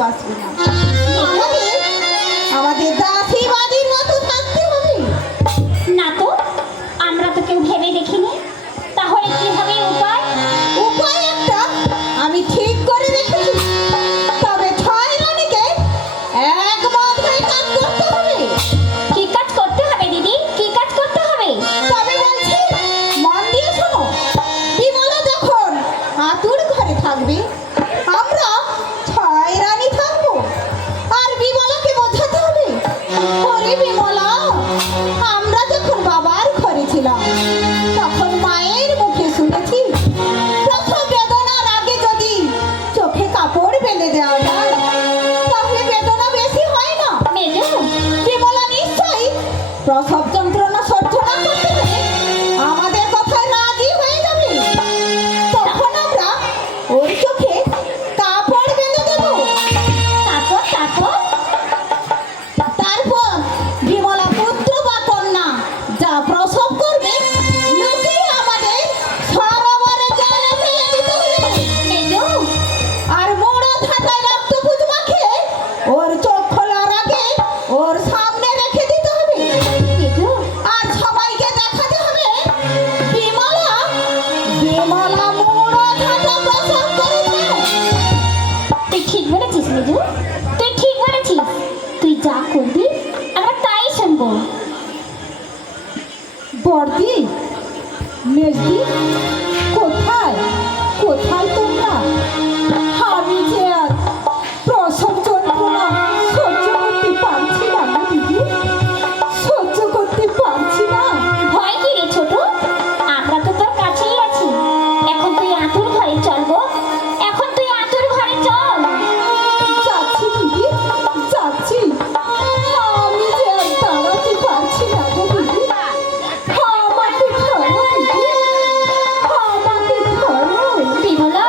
বাঁচবে না। আমাদের দাসীবাদীর মতো থাকতে হবে। না তো, আমরা তো কেউ ভেবে দেখিনি। তাহলে কি হবে উপায়? উপায় একটা আমি ঠিক করে রেখেছি। তবে ছয় রানীকে একমত হয়ে কাজ করতে হবে। কি কাজ করতে হবে দিদি? কি কাজ করতে হবে? তবে বলছি, মন দিয়ে শোনো। বিমলা যখন আতুর ঘরে থাকবে, আমরা ছয় রানী থাকবো। আর বিমলাকে বোঝাতে হবে, ওরে বিমলা, আমরা যখন বাবার ঘরে ছিলাম তখন মায়ের মুখে শুনেছি প্রথম বেদনার আগে যদি চোখে কাপড় ফেলে দেওয়া যায় তাহলে বেদনা বেশি হয় না। মেজো, বিমলা নিশ্চয়ই প্রসব যন্ত্রণা সহ্য না করতে পেরে আমাদের কথায় রাজি হয়ে যাবে। তখন আমরা ওর চোখে কাপড় বেঁধে দেব। তারপর তারপর তারপর বিমলা পুত্র বা কন্যা যা প্রসব করবে লুকিয়ে আমাদের সরোবরে জলে ফেলে দিতে হবে। মেজো, আর মোড়া ধাতায় রক্তপুঁজ মাখিয়ে ওর চোখ খোলার আগে ওর সামনে রেখে দিতে হবে। মেজো, আর সবাইকে দেখাতে হবে বিমলা বিমলা মোড়া ধাতা প্রসব করেছে। তুই ঠিক বলেছিস মেজো, তুই ঠিক বলেছিস। তুই যা করবি আমরা তাই শুনবো। বর্দি, মেজদি, কোথায় কোথায় তোমরা? আমি যে আর প্রসব যন্ত্রণা সহ্য করতে পারছি না গো দিদি, সহ্য করতে পারছি না। ভয় কি রে ছোট? আমরা তো তোর কাছেই আছি। এখন তুই আতুর ঘরে চল গো। এখন তুই আতুর ঘরে চল। যাচ্ছি দিদি, যাচ্ছি। আমি যে আর দাঁড়াতে পারছি না গো দিদি, আমাকে ধরো দিদি, আমাকে ধরো। বিমলা,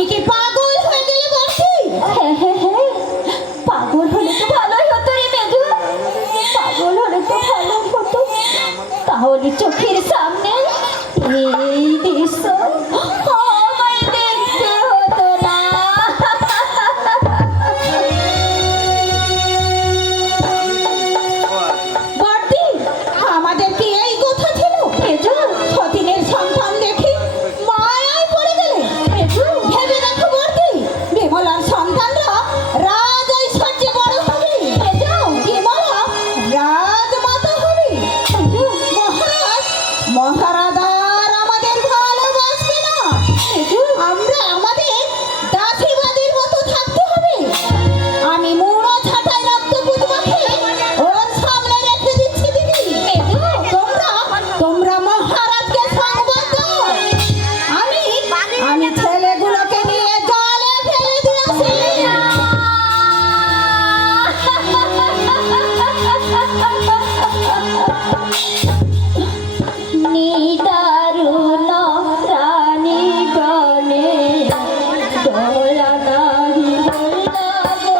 তুমি কি পাগল হয়ে গেলে বলছি? হ্যাঁ হ্যাঁ হ্যাঁ, পাগল হলে তো ভালোই হতো রে মেজো, পাগল হলে তো ভালো হতো। তাহলে চোখের সামনে এই দৃশ্য আমায় দেখতে হতো না। বর্দি, আমাদের কি এই কথা ছিল? মেজো, সতীনের সন্তান দেখি মায়ায় পড়ে গেলে। মেজো, ভেবে দেখো বর্দি, বিমলার সন্তানরা রাজ ঐশ্বর্যে বড় হবে, মেজো, বিমলা রাজমাতা হবে। মেজো, মহারাজ মহারাজার আমাদের ভালোবাসবে না, মেজো, আমরা আমাদের দাসীবাদীর মতো থাকতে হবে। আমি মুড়ো ছাটাই রক্ত পুতবাকে ওর সামনে রেখে দিচ্ছি দিদি। মেজো, তোমরা তোমরা মহারাজকে সংবাদ দাও। আমি ছেলেগুলোকে নিয়ে জলে ফেলে দিয়েছি। নিদারুণ রানী গণে দয়া নাহি হইল গো,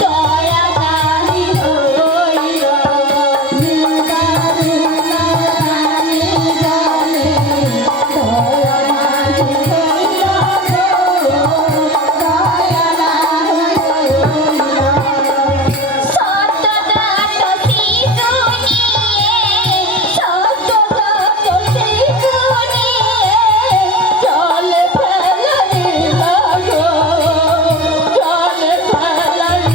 দয়া নাহি হইল। সত্যজাত শিশু নিয়ে, সত্যজাত শিশু নিয়ে জলে ফেলাইল গো, জলে ফেলাইল।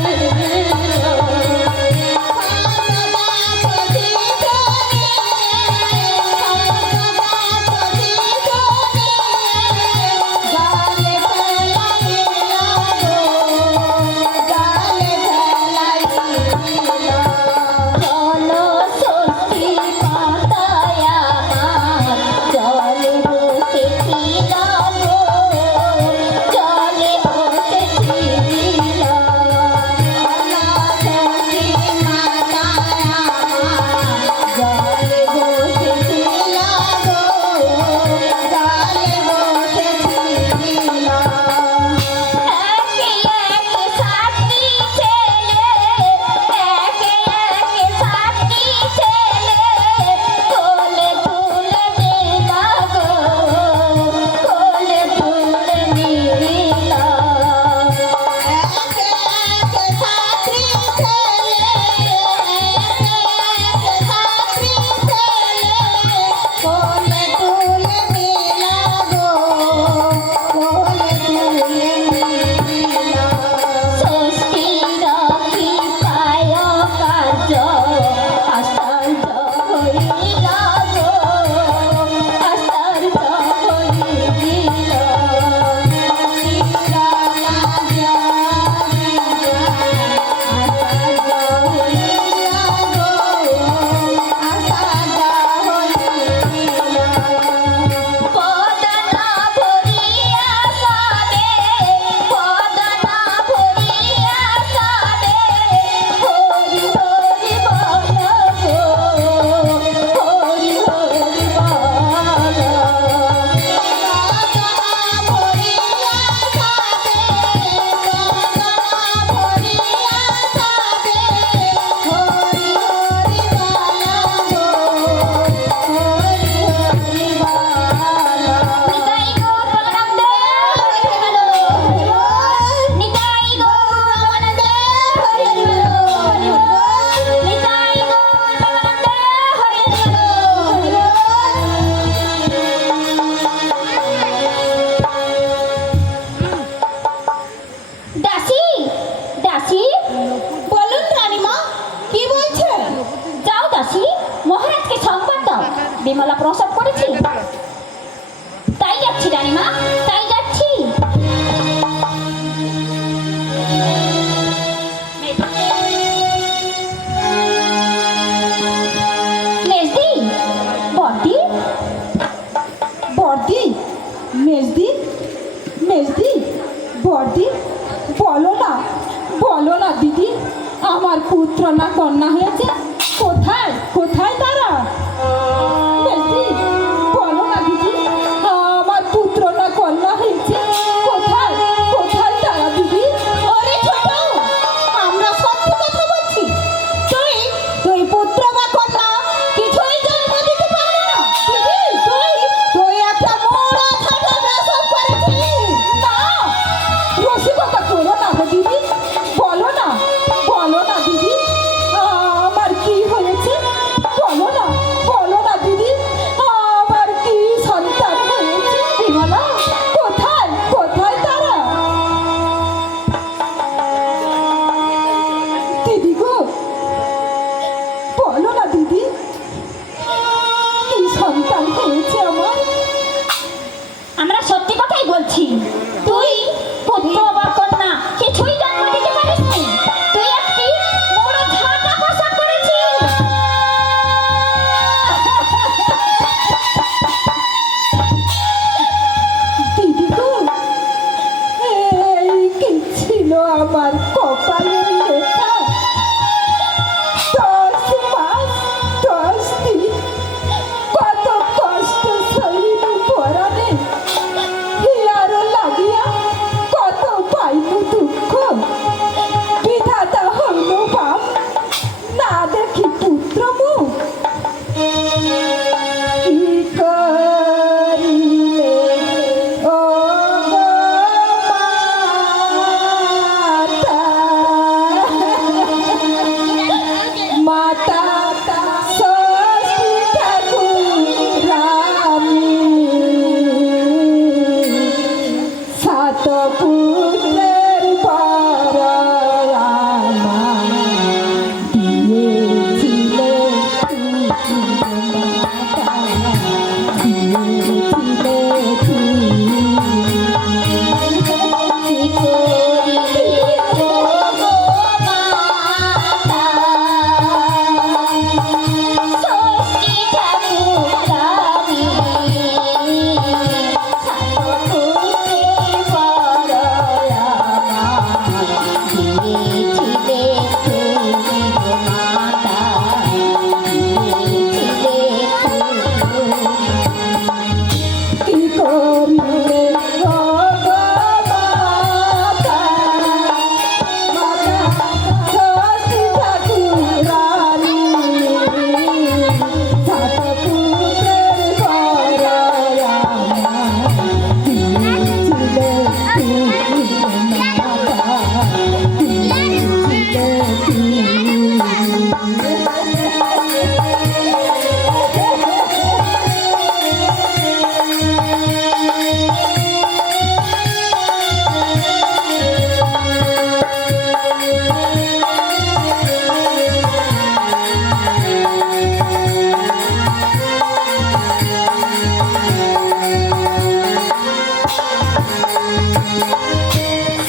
চলো ষষ্ঠী মাতায় আমার জলে বসেছিল গো, জলে বসেছিল। একে একে সাতটি ছেলে, একে একে সাতটি ছেলে কোলে তুলে নিল গো, কোলে তুলে নিল। ষষ্ঠী রাখি পায় কার্য আশ্চর্য হইল গো, আশ্চর্য হইল। পদনা ভরিয়া সাবে, পদনা ভরিয়া সাবে, হরি হরি বল গো, হরি হরি বল। নিতাই গৌর প্রেমানন্দ হরি বল, নিতাই গৌর প্রেমানন্দ হরি বল, নিতাই গৌর প্রেমানন্দ হরি বল। দাসী, দাসী, বলুন রানীমা, কি বলছেন? যাও দাসী, মহারাজকে সংবাদ দাও বিমলা প্রসব করেছি। তাই যাচ্ছি রানীমা, তাই যাচ্ছি। মেজদি, বড়দি, বর্দি, মেজদি, মেজদি, বর্দি, বলো না দিদি, আমার পুত্র না কন্যা হয়েছে? কোথায় কোথায় তারা? মেজদি, বলো না দিদি, আমার পুত্র না কন্যা হয়েছে? তুই পুত্র বা কন্যা কিছুই জন্ম দিতে পারিসনি। তুই একটি বড় ঝাঁটা পোষা করেছিস। দিদি গো, এই কি ছিল আমার কপালের লেখা? 10 মাস 10 দিন কত কষ্ট সহিল পরাণে, হিয়ারও লাগিয়া কত পাইব দুঃখ। বিধাতা হইল বাপ, না দেখি পুত্র মুখ। কি করিলে ও গো মাতা, মাতা ষষ্ঠী ঠাকুরানী, সাত পুত্রের পর আমার দিয়েছিলে তুমি মাতা, দিয়েছিলে তুমি। কি করিলে ও গো মাতা, ষষ্ঠী ঠাকুরানী, সাত পুত্রের পর আমার দিয়েছিলে তুমি মাতা, দিয়েছিলে তুমি। কি করিলে ও গো মাতা, মাতা ষষ্ঠী ঠাকুরানী, সাত পুত্রের পর আমার দিয়েছিলে তুমি মাতা, দিয়েছিলে তুমি।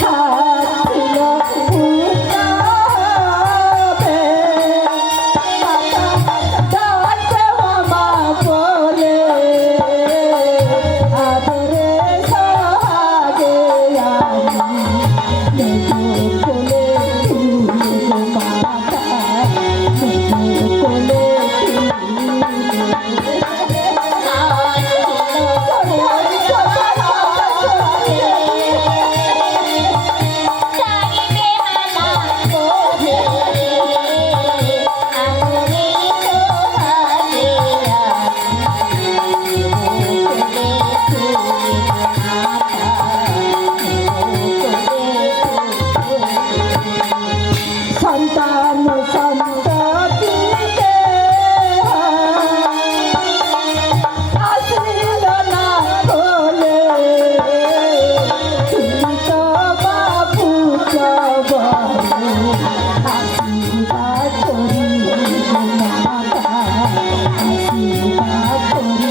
সাথিল পুতাবে, মাতা ডাকে মামা বলে, আদরে সোহাগে আমি নেবো কোলে তুমি গো মাতা, নেবো কোলে সন্তান সন্ততিতে আসিল না বলে, তুমি তো বাবু জবরে আশীর্বাদ করি গো মাতা, আশীর্বাদ করি।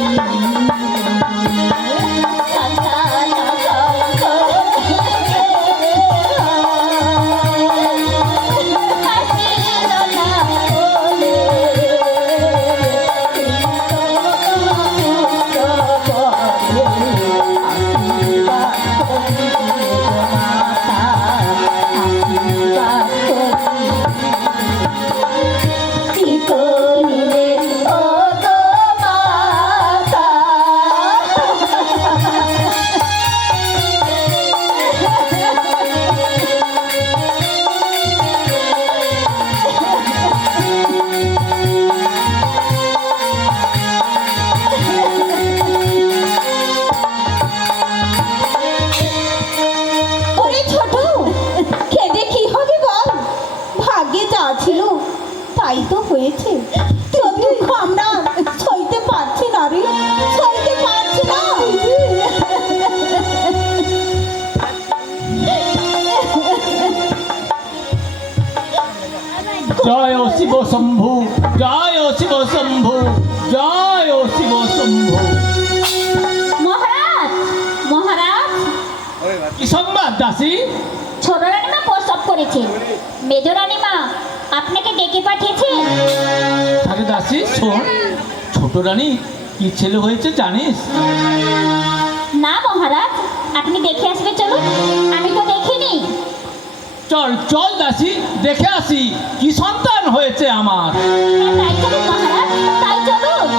কি করিলে ও গো মাতা, ওরে ছোট, কেঁদে কি হবে বল? ভাগ্যে যা ছিল তাই তো হয়েছে। তোর দুঃখ আমরা সইতে পারছি না রে, সইতে পারছি না। জয় শিব শম্ভু, জয় শিব শম্ভু, জয় শিব শম্ভু। মহারাজ, মহারাজ, কি সংবাদ দাসী? ছোট রানীমা প্রসব করেছে। মেজ রানীমা আপনাকে ডেকে পাঠিয়েছেন। আরে দাসী শোন, ছোট রানী কি ছেলে হয়েছে জানিস? না মহারাজ, আপনি দেখে আসবে চলুন, আমি তো দেখিনি। চল চল দাসী, দেখে আসি কি সন্তান হয়েছে আমার। হ্যাঁ, তাই চলুন মহারাজ, তাই চলুন।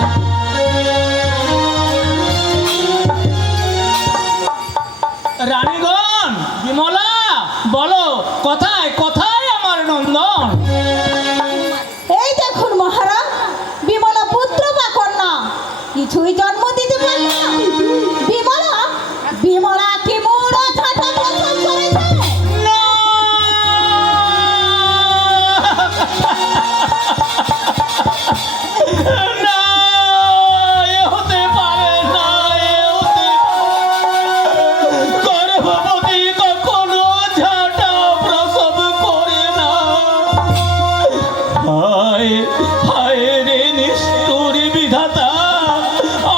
রানীগণ, বিমলা, বলো কোথায় কোথায় আমার নন্দন? এই দেখুন মহারাজ, বিমলা পুত্র বা কন্যা কিছুই জন্ম দিতে পারল না। বিমলা বিমলা কি মুড়ো ছাতা প্রসব করেছে। না! না! এ হতে পারে না, এ হতে পারে না। গর্ভবতী কখনো ঝাঁটা প্রসব করে না। হায় হায় রে নিষ্ঠুর বিধাতা,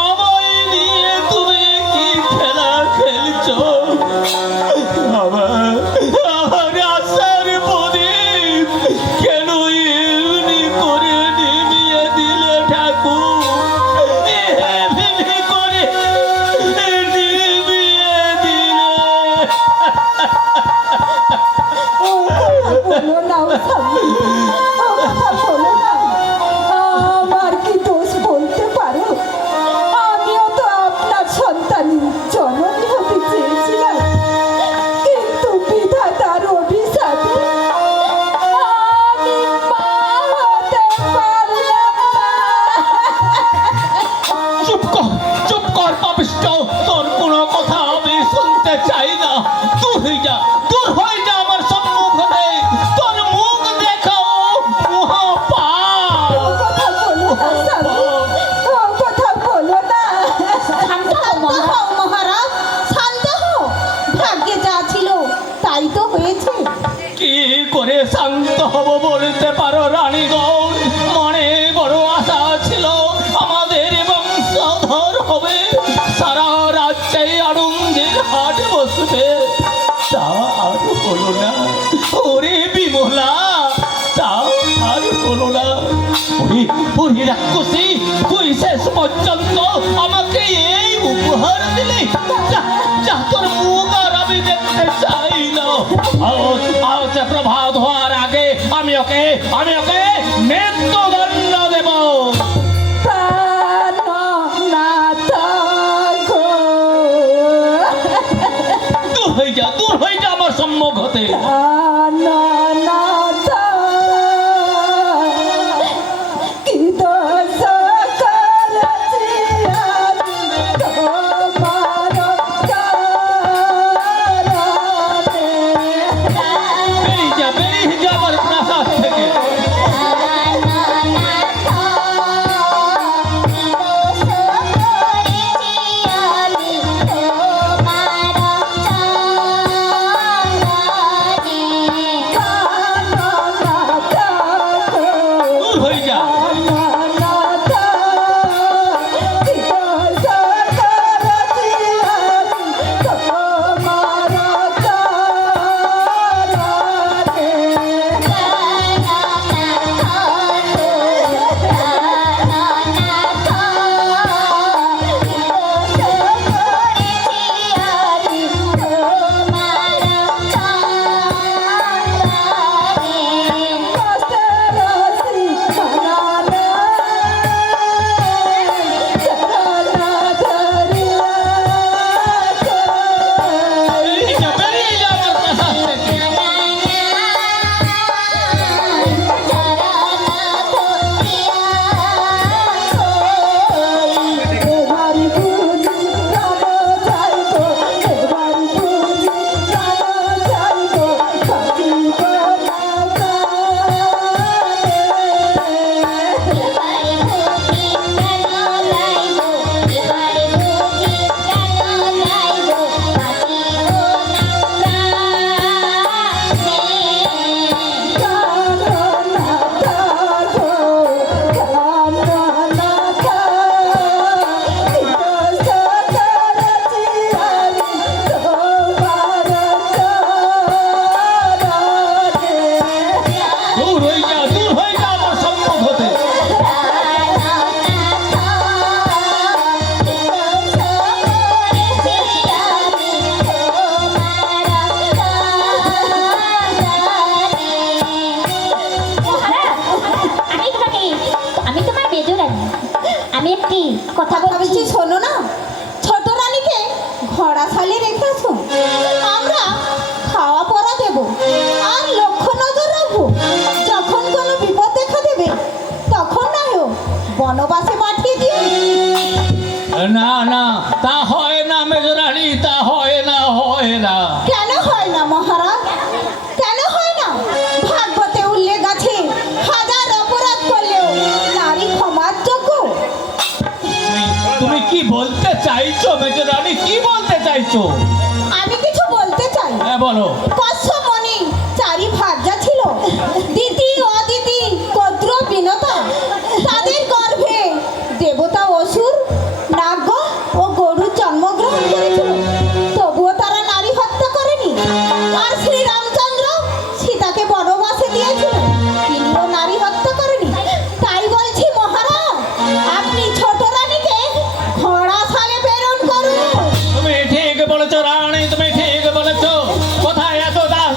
আমায় নিয়ে তুমি কি খেলা খেলছো? আমার আমার আশার প্রদীপ কেন এমনি করে নিভিয়ে দিলে ঠাকুর? এমনি করে নিভিয়ে দিলে। বলো না ও স্বামী, ও কথা বলো না। আমার কি দোষ বলতে পারো? আমিও তো আপনার সন্তানই জননী হতে চেয়েছিলাম, কিন্তু বিধাতার অভিশাপে আমি মা হতে পারলাম না। চুপ কর পাপিষ্ঠ, তোর কোনো কথা আমি শুনতে চাই না। দূর হয়ে যা, দূর হয়ে যা আমার সম্মুখ হতে। তোর মুখ দেখাও মহাপাপ। ও কথা বলো না স্বামী, ও কথা বলো না। শান্ত হও মহারাজ। মহারাজ, শান্ত হও। ভাগ্যে যা ছিল তাই তো হয়েছে। কি করে শান্ত হব বলতে পারো রানীগণ? মনে বড় আশা ছিল আমাদের বংশধর হবে, সারা রাজ্যে আনন্দের হাট বসবে। তা আর হলো না। ওরে বিমলা, তা আর হলো না। ওরে ওরে রাক্ষসী, তুই শেষ পর্যন্ত আমাকে এই উপহার দিলি। যা যা, তোর মুখ আর আমি দেখতে চাই না। আজ প্রভাত হওয়ার আগে আমি ওকে মৃত্যুদণ্ড দেব। প্রাণনাথ গো, দূর হয়ে যা আমার সম্মুখ হতে। প্রাণনাথ, কি দোষ করেছি আমি তোমার চরণে। বেরিয়ে যা আমার প্রাসাদ থেকে। কথা বলছি বলছি। শোনো না, ছোট রানীকে ঘোড়া সালে রেখে আসো। আমরা খাওয়া পরা দেব আর লক্ষ্য নজর রাখবো। যখন কোনো বিপদ দেখা দেবে তখন না হোক বনবাসে পাঠিয়ে দিও। না না, তা হয় না মেজরানি, তা হয় না, হয় না। কেন হয় না মহারাজ, কেন হয় না? ভাগবতে উল্লেখ আছে, হাজার অপরাধ করলেও নারী ক্ষমার যোগ্য। তুমি কি বলতে চাইছো মেজরানি, কি বলতে চাইছো? আমি কিছু বলতে চাই। হ্যাঁ বলো। কশ্যপমণি চারি ভার্যা ছিল, দিতি অদিতি কদ্র বিনতা। তাদের গর্ভে দেবতা অসুর নাগ ও গরুর জন্মগ্রহণ করেছিল, তবুও তারা নারী হত্যা করেনি। আর শ্রী রামচন্দ্র সীতাকে বনবাসে দিয়েছিল, তিনিও নারী হত্যা করেনি। তাই বলছি মহারাজ, আপনি ছোট রানীকে ঘোড়া সালে প্রেরণ করুন। তুমি ঠিক বলেছো রানী, তুমি ঠিক বলেছো। কোথায় এত দাস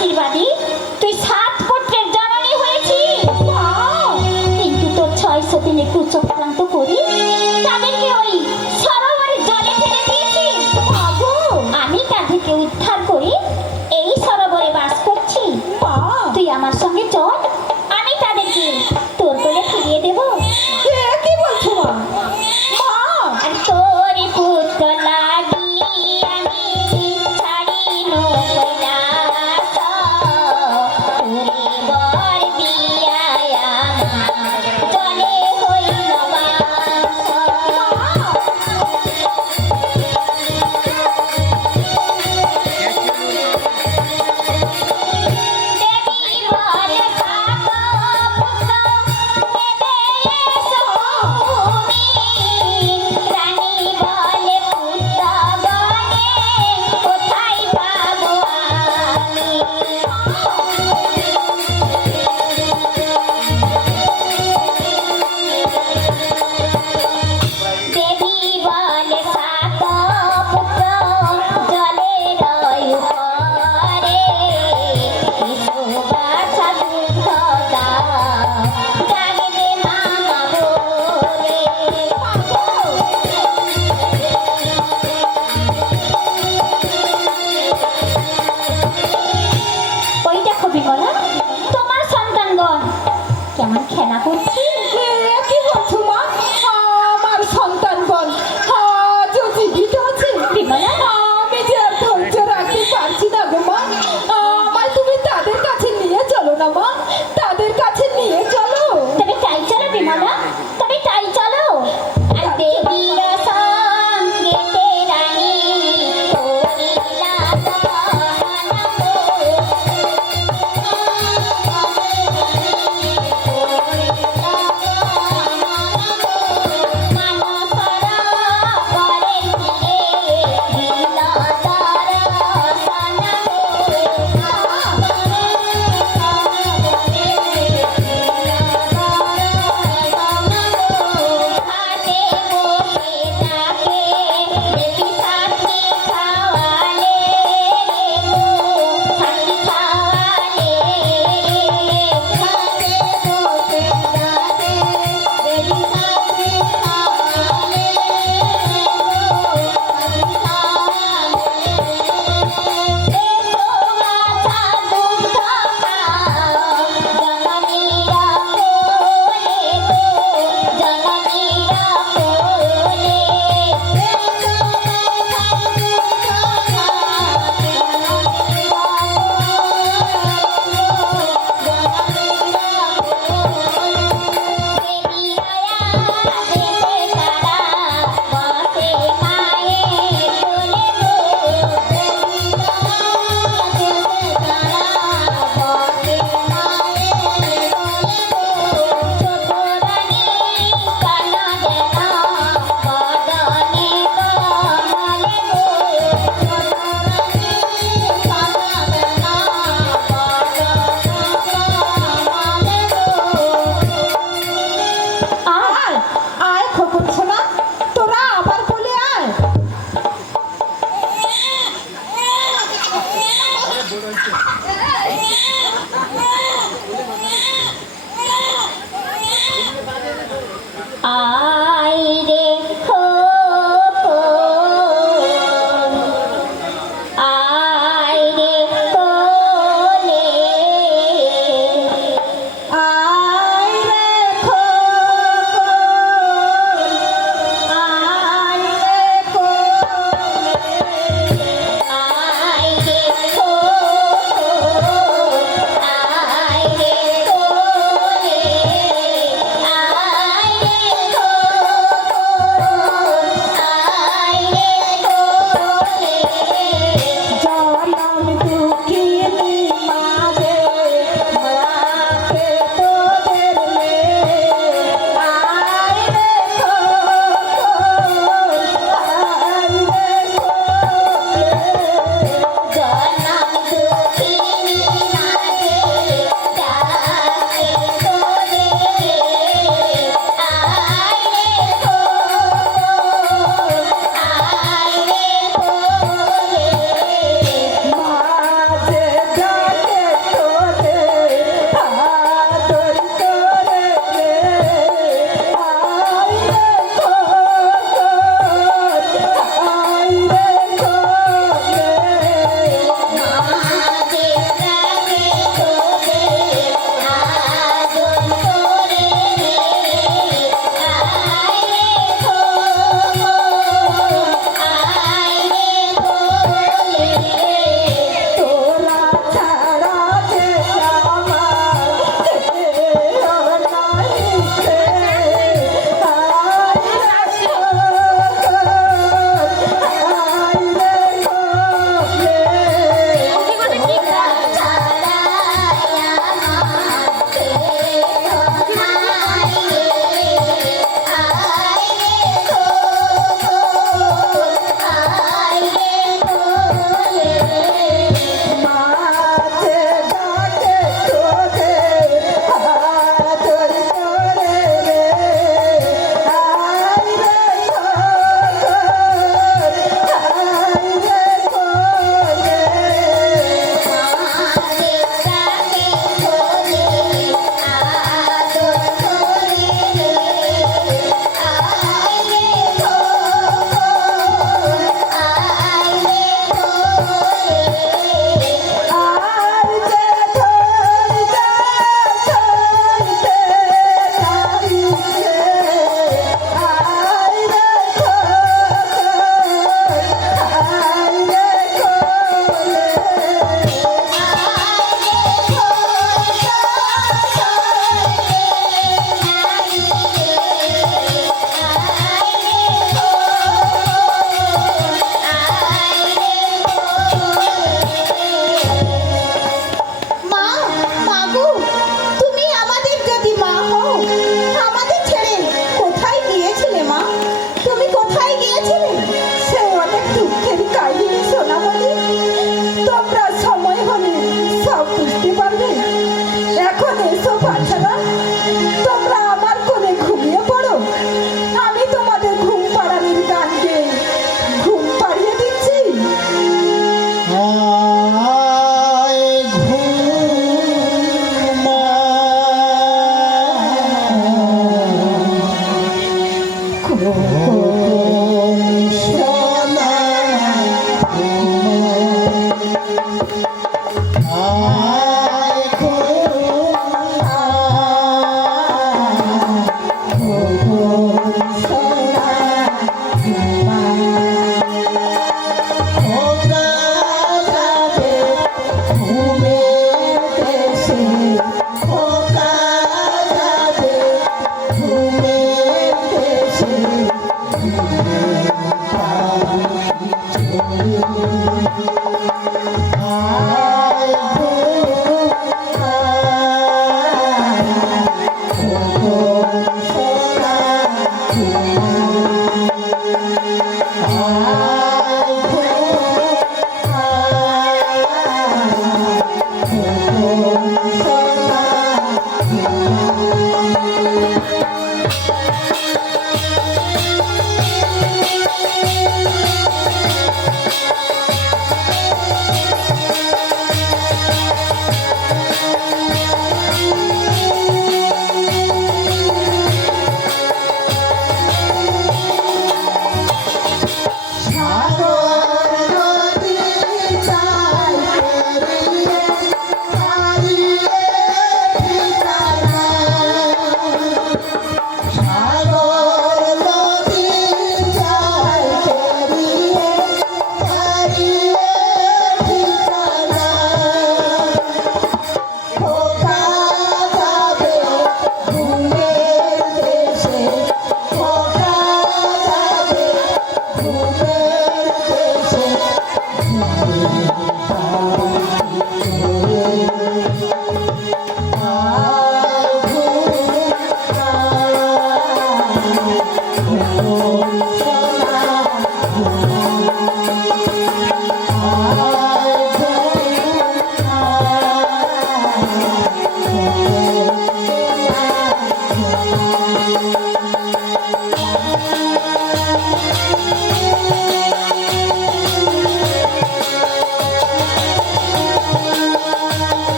আশীর্বাদে তুই 7 পুত্রের জননী হয়েছিস। কিন্তু তোর 6 সতীন একটু চক্রান্ত করি তাদেরকে ওই সরোবরের জলে ফেলে দিয়েছিস। আমি তাদেরকে উদ্ধার করি এই সরোবরে বাস করছি। তুই আমার সঙ্গে চল, আমি তাদেরকে তোর কোলে ফিরিয়ে দেবো। কি বলছো মা? আর তোর পুত্র লাগি আমি ছাড়িল কৈলাস, তোরে বর দিয়ায় আমার জলে হইল বাস। দেবী বলে সাত পুত্র নেবে এসো তুমি, রানী বলে পুত্র বনে কোথায় পাবো আমি। দেবী বলে সাত পুত্র জলের উপরে, এসো বাছা দুগ্ধ দাও, জাগবে মামা বলে। ওই দেখো বিমলা, তোমার সন্তানগণ কেমন খেলা করছে। কি বলছো মা? আমার সন্তানগণ আজও জীবিত আছে। বিমলা, আমি যে আর ধৈর্য রাখতে পারছি না গো মা। আমায় তুমি তাদের কাছে নিয়ে চলো না মা, তাদের কাছে নিয়ে চলো। তবে তাই চলো বিমলা, তবে তাই চলো। আর দেবীর সঙ্গেতে রানী করিলা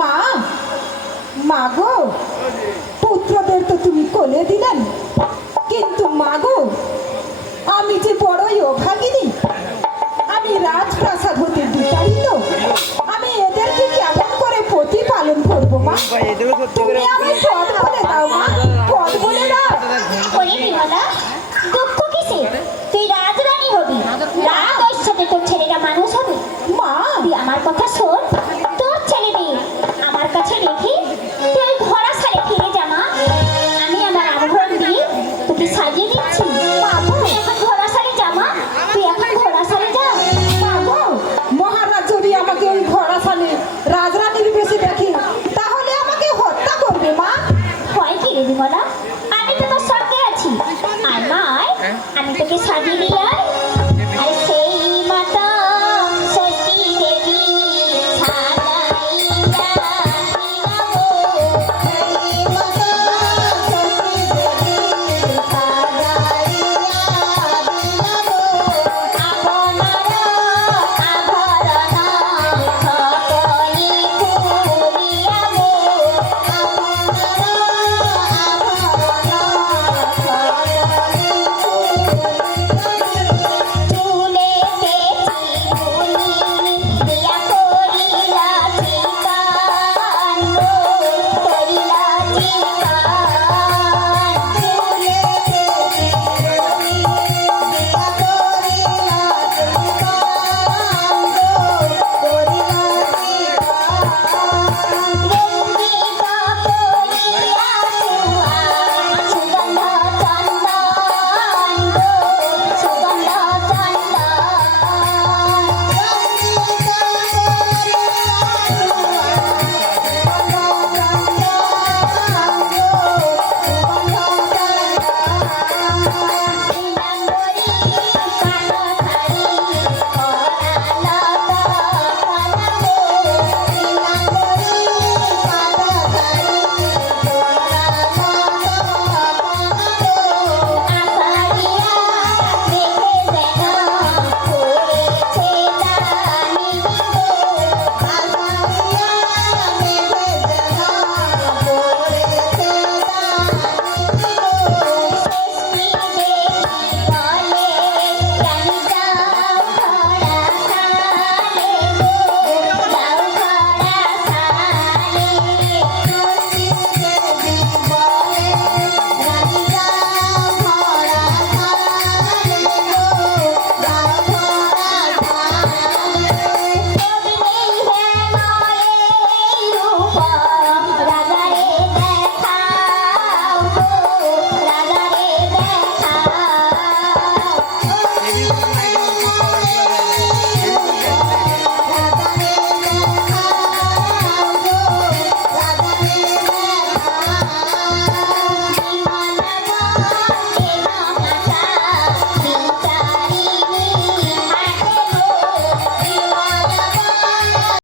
মা, মা গো, পুত্রদের তো তুমি কোলে দিলেন, কিন্তু মা গো, আমি যে বড়ই অভাগিনী। আমি রাজপ্রাসাদ হতে বিতাড়িত। আমি এদেরকে কেমন করে প্রতিপালন করবো মা? তুমি আমায় পদ বলে দাও মা, পদ বলে দাও। ওরে বিমলা, দুঃখ কিসে? তুই রাজরানী হবি, রাজ ঐশ্বর্যে তোর ছেলেরা মানুষ হবে। মা, তুই আমার কথা শোন,